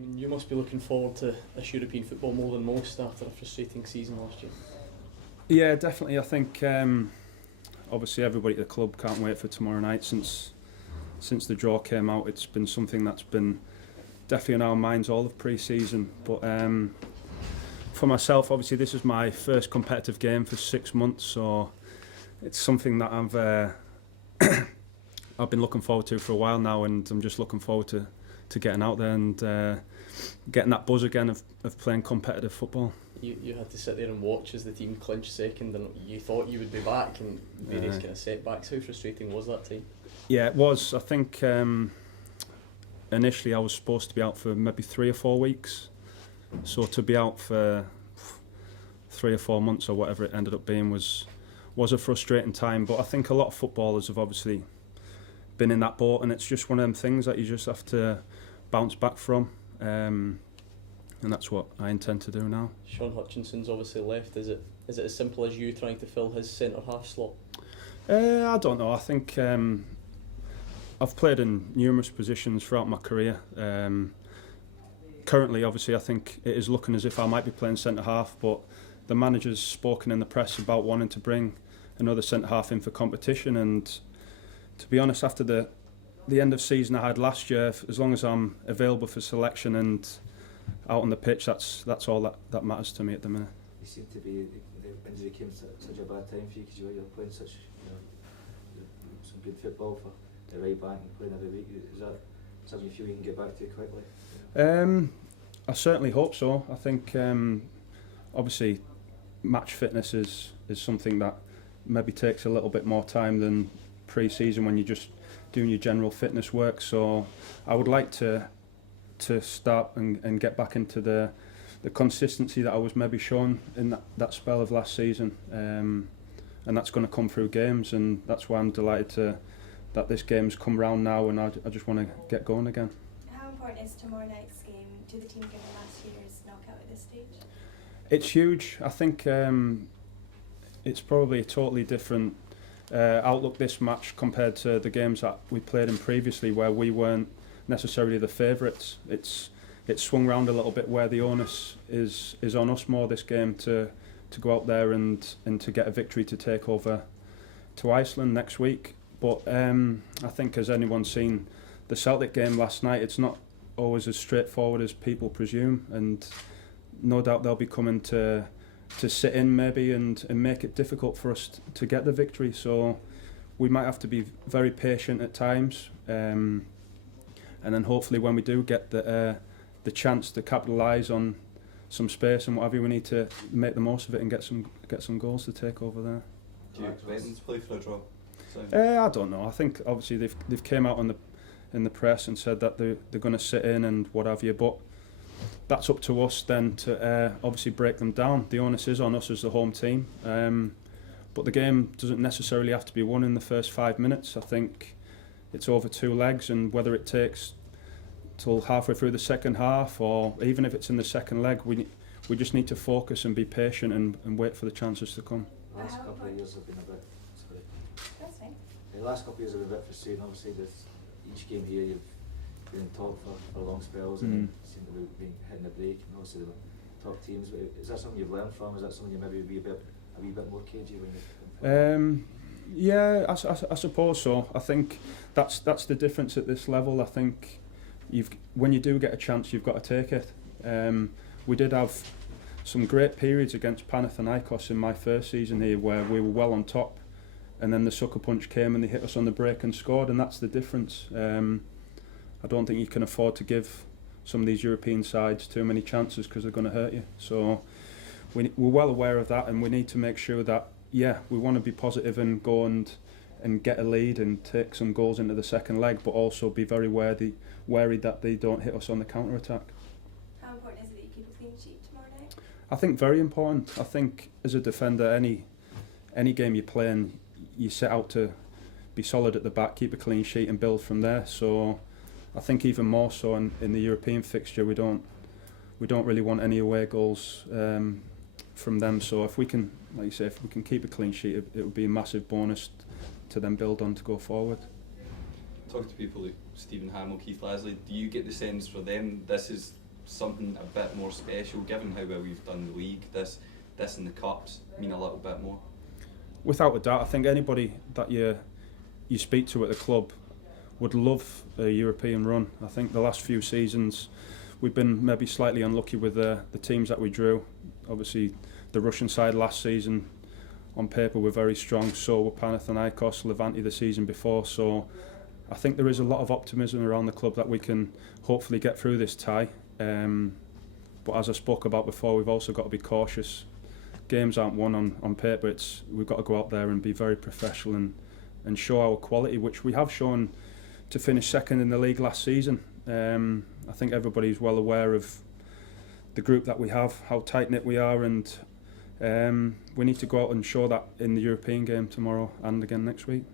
mean, you must be looking forward to this European football more than most after a frustrating season last year. Yeah, definitely. I think obviously everybody at the club can't wait for tomorrow night. Since the draw came out, it's been something that's been definitely in our minds all of pre-season. But for myself, obviously this is my first competitive game for 6 months, so it's something that I've been looking forward to for a while now, and I'm just looking forward to getting out there and getting that buzz again of playing competitive football. You had to sit there and watch as the team clinched second, and you thought you would be back, and various kind of setbacks. How frustrating was that time? Yeah, it was. I think initially I was supposed to be out for maybe 3 or 4 weeks, so to be out for 3 or 4 months or whatever it ended up being was a frustrating time. But I think a lot of footballers have obviously been in that boat, and it's just one of them things that you just have to bounce back from. And that's what I intend to do now. Sean Hutchinson's obviously left. Is it as simple as you trying to fill his centre-half slot? I don't know. I think I've played in numerous positions throughout my career. Currently, obviously, I think it is looking as if I might be playing centre-half, but the manager's spoken in the press about wanting to bring another centre-half in for competition, and to be honest, after the end of season I had last year, as long as I'm available for selection and out on the pitch, that's all that matters to me at the minute. You seem to be, the injury came such a bad time for you because you were playing such some good football for the right back and playing every week. Is that something you feel you can get back to quickly? I certainly hope so. I think obviously match fitness is something that maybe takes a little bit more time than pre-season when you're just doing your general fitness work. So I would like to start and get back into the consistency that I was maybe shown in that spell of last season, and that's going to come through games, and that's why I'm delighted that this game's come round now, and I just want to get going again. How important is tomorrow night's game to the team given last year's knockout at this stage? It's huge. I think it's probably a totally different outlook this match compared to the games that we played in previously, where we weren't necessarily the favourites. It's swung round a little bit where the onus is on us more this game to go out there and to get a victory to take over to Iceland next week. But I think, as anyone's seen the Celtic game last night, it's not always as straightforward as people presume, and no doubt they'll be coming to sit in maybe and make it difficult for us to get the victory. So we might have to be very patient at times, and then hopefully when we do get the chance to capitalise on some space and whatever, we need to make the most of it and get some goals to take over there. Do you expect them to play for a draw? I don't know. I think obviously they've came out in the press and said that they're going to sit in and what have you, but that's up to us then to obviously break them down. The onus is on us as the home team, but the game doesn't necessarily have to be won in the first 5 minutes. I think it's over 2 legs, and whether it takes till halfway through the second half or even if it's in the second leg, we just need to focus and be patient and wait for the chances to come. The last couple of years have been a bit. Sorry. That's fine. The last couple of years have been a bit frustrating. Obviously, each game here you've been in top for long spells and seem to be hitting the break, and obviously the top teams. Is that something you've learned from? Is that something you maybe be a wee bit more cagey when you? Yeah, I suppose so. I think that's the difference at this level. I think when you do get a chance, you've got to take it. We did have some great periods against Panathinaikos in my first season here where we were well on top, and then the sucker punch came and they hit us on the break and scored, and that's the difference. I don't think you can afford to give some of these European sides too many chances because they're going to hurt you. So we're well aware of that, and we need to make sure that, we want to be positive and go and get a lead and take some goals into the second leg, but also be very wary that they don't hit us on the counter-attack. How important is it that you keep a clean sheet tomorrow night? I think very important. I think as a defender, any game you play in, you set out to be solid at the back, keep a clean sheet and build from there. So I think even more so in the European fixture, we don't really want any away goals from them. So if we can, like you say, if we can keep a clean sheet, it would be a massive bonus to then build on to go forward. Talking to people like Stephen Hamill, Keith Lasley, do you get the sense for them this is something a bit more special, given how well we've done the league? This and the cups mean a little bit more. Without a doubt, I think anybody that you speak to at the club would love a European run. I think the last few seasons we've been maybe slightly unlucky with the teams that we drew. Obviously, the Russian side last season, on paper, were very strong. So were Panathinaikos, Levante the season before. So I think there is a lot of optimism around the club that we can hopefully get through this tie. But as I spoke about before, we've also got to be cautious. Games aren't won on paper. We've got to go out there and be very professional and show our quality, which we have shown to finish second in the league last season. I think everybody's well aware of the group that we have, how tight-knit we are, and we need to go out and show that in the European game tomorrow and again next week.